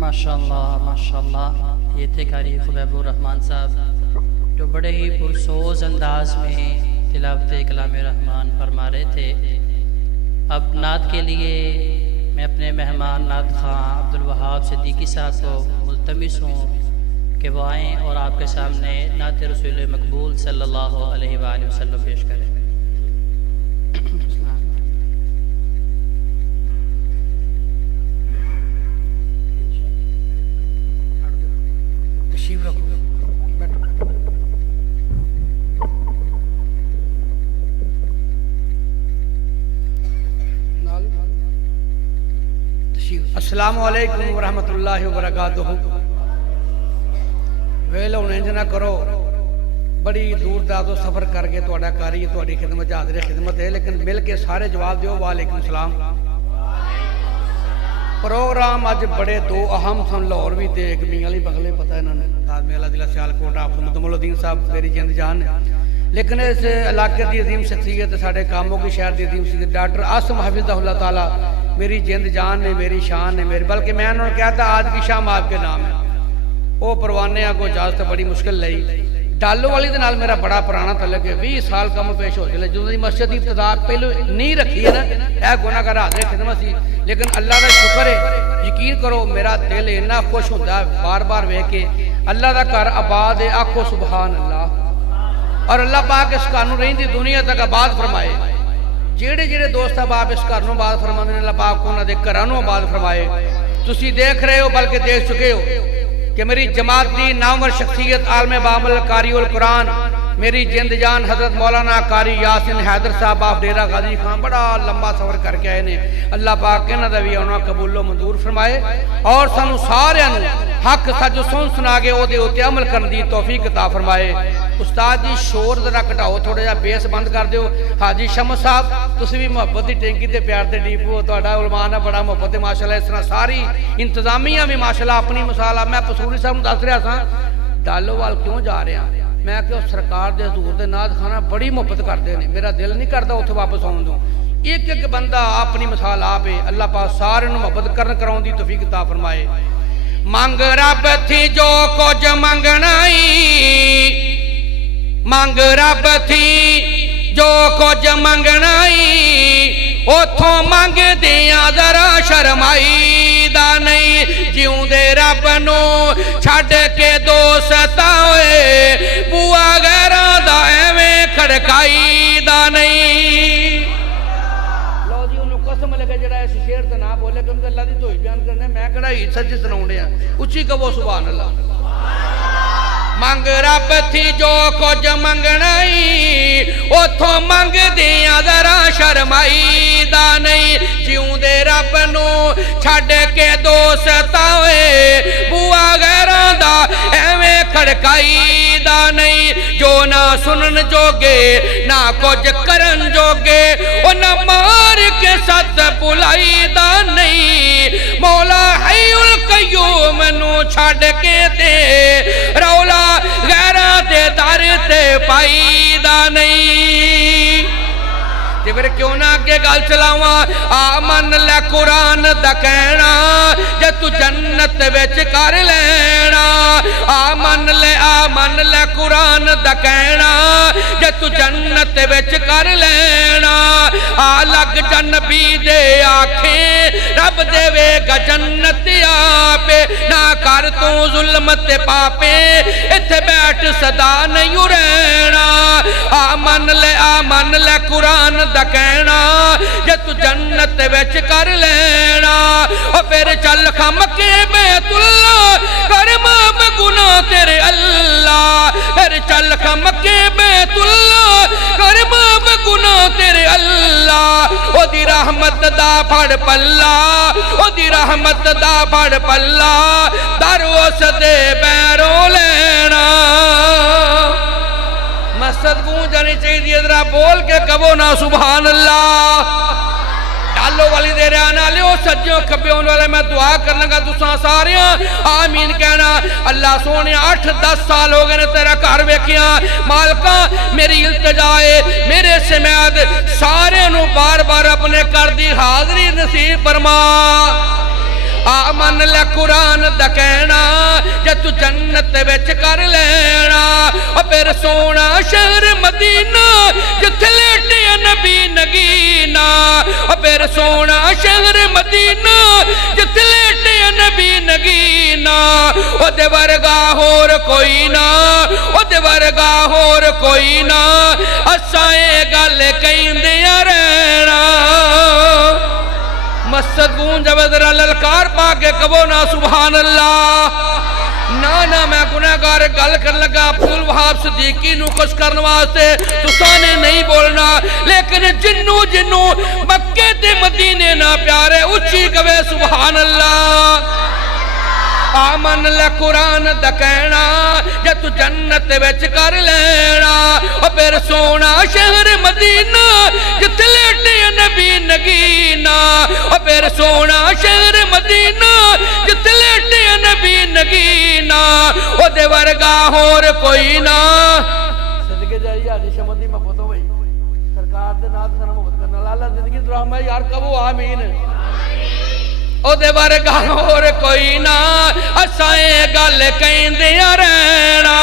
ماشاءاللہ یہ تھے قاری خبیب الرحمن صاحب جو بڑے ہی پرسوز انداز میں تلاوت کلام رحمان فرما رہے تھے۔ اب نعت کے لیے میں اپنے مہمان نعت خواں عبدالوہاب صدیقی صاحب کو ملتمس ہوں کہ وہ آئیں اور آپ کے سامنے نعت رسول مقبول صلی اللہ علیہ وآلہ وسلم پیش کریں۔ تشریف رکھو، بیٹھو۔ السلام علیکم ورحمۃ اللہ وبرکاتہ۔ ویلو انج نہ کرو، بڑی دور دراز سفر کر کے تہاڈا کاری تہاڈی خدمت حاضر خدمت ہے، لیکن مل کے سارے جواب دیو وعلیکم السلام۔ پروگرام اج بڑے دو اہم سن، لاہور بھی تے ایک میاں علی بغلے پتہ انہوں نے آدمی اللہ دلہ سیال کوٹ حافظ متمل الدین صاحب میری جند جان ہے، لیکن اس علاقے دی عظیم شخصیت ساڑھے کاموں کی شہر دی عظیم شخصیت ڈاکٹر عاصم حفظہ اللہ تعالیٰ میری جند جان نے، میری شان نے، میری بلکہ میں انہوں نے کہا تھا آج کی شام آپ کے نام ہے۔ وہ پروانے کو اجازت بڑی مشکل لئی ڈالو والی دے نال میرا بڑا پرانا تعلق ہے، 20 سال کم پیش ہو چلے جو مسجد کی ابتدا پہلو نہیں رکھی ہے نا، اے گناہگار حاضر خدمت سی، لیکن اللہ کا شکر ہے، یقین کرو میرا دل اتنا خوش ہوتا ہے بار بار ویکھ کے اللہ دا گھر آباد ہے، آکھو سبحان اللہ، اور اللہ پاک اس گھر نوں رہندی دنیا تک آباد فرمائے۔ جیڑے جیڑے دوست احباب اس گھر نوں آباد فرماندے نے، اللہ پاک انہاں دے گھراں نوں آباد فرمائے۔ تسی دیکھ رہے ہو بلکہ دیکھ چکے ہو کہ میری جماعت دی نامور شخصیت عالم بامل قاری القرآن میری جند جان حضرت مولانا قاری یاسین حیدر صاحب آپ ڈیرہ غازی خان بڑا لمبا سفر کر کے آئے نے، اللہ پاک انہاں دا وی انہاں قبول و منظور فرمائے، اور سانو سارے حق سچ سن سنا کے او دے اوتے عمل کرن دی توفیق عطا فرمائے۔ استاد جی شور ذرا گھٹاؤ، تھوڑا جا بیس بند کر دیو۔ حاجی شمس صاحب تسی بھی محبت دی ٹینکی تے پیار تے ڈیپ ہو، تہاڈا علماء نال بڑا محبت ہے ماشاءاللہ، اس طرح ساری انتظامیہ بھی ماشاءاللہ اپنی مثال۔ میں پسوری صاحب نوں دس رہا سا ڈالو وال کیوں جا رہے ہیں، میں کہ سرکار دے حضور دے نعت خانہ بڑی محبت کرتے ہیں، میرا دل نہیں کرتا اتنے واپس آن دوں۔ ایک ایک بندہ اپنی مثال آپ ہے، اللہ پاک سارے نوں محبت کرن کراؤں دی توفیق عطا فرمائے۔ مانگ رب تھی جو کچھ منگنائی، مانگ رب تھی جو کچھ منگنائی، اتھوں مانگ دیاں ذرا شرمائی دا نہیں، جیوں دے رب نو چھڑ کے دوست ہوئے، بوا غیراں دا ایویں کھڑکائی دا نہیں۔ لو جی انہوں قسم لگے جڑا اس شعر تے نہ بولے کہ اللہ دی توحید بیان کرنے، میں کہڑا ہی سچ سناؤندے ہیں، اچھی کہو سبحان اللہ۔ مانگ رب تھی جو کچھ منگنائی، اتھوں منگ دیاں ذرا شرمائی دا نہیں، جیوں دے رب نو چھڑ کے دوست ہوئے، بوا غیراں دا ایویں کھڑکائی دا نہیں، جو نہ سنن جوگے نہ کچھ کرن جوگے، او نہ مار کے ست بلائی دا نہیں، مولا حی القیوم نو چھڑ کے تے رولا غیرہ دے دار تے پائی دا نہیں۔ تے پھر کیوں نہ آگے گال چلاواں، آمن لے قرآن دا کہنا جے تو جنت وچ کر لینا، آمن لے قرآن دا کہنا جے تو جنت وچ کر لینا، آ لگ جنبی دے آنکھیں رب دے وے گا جنت آپے، نہ کر تو ظلمت پاپے اتھے بیٹھ صدا نہیں رہنا، آمن لے قرآن دا کہنا جے تو جنت وچ کر لینا، اور پھر چل خم کے بیت اللہ کر معاف گناہ تیرے اللہ، پھر چل خم کے بیت اللہ کر معاف گناہ تیرے اللہ، او دی رحمت دا پھڑ پلا، او دی رحمت دا پھڑ پلا، در اس دے بیروں لینا۔ مسجد گونج جانی چاہیے ذرا بول کے کہو نا سبحان اللہ۔ ڈالو والی دے رہا نہ لے، سجیوں کھبیوں والے میں دعا کرنے گا تساں ساریاں آمین کہنا۔ اللہ سونے 8-10 سال ہو گئے نے تیرا گھر ویکھیاں، مالکاں میری التجائے میرے سمیت سارے نو بار بار اپنے کر دی حاضری نصیب فرما، آمن لے قرآن دا کہنا جے تو جنت وچ کر لینا پھر سونا شہر مدینہ جتھے لیٹے نبی نگینا پھر سونا شہر مدینہ جتھے لیٹے نبی نگینا او دے ورگا ہور کوئی نہ او دے ورگا ہور کوئی نہ اسائے گل کہندیاں رہنا مسجد گونج ذرا للکار پا کے کہو نا سبحان اللہ نا میں گناہگار گل کر لگا عبدالوہاب صدیقی نو خوش کرنے واسطے تو سانے نہیں بولنا لیکن جنو مکے تے مدینے نہ پیارے اچھی کہے سبحان اللہ آمن لے قرآن دا کہنا جے تو جنت وچ کر لینا پھر سونا شہر مدینہ جتھے لیٹے نبی نگینا پھر سونا شہر مدینہ جتھے لیٹے نبی نگینا او دے ورگا ہور کوئی نہ صدقے جائیے حاجی شمدی میں پتہ ہوئی سرکار دے نات سنہ محبت کرنا لالا زندگی درہمہ یار کبو آمین او دے ورگا ہور کوئی نہ اسائیں گل کہندیاں رہنا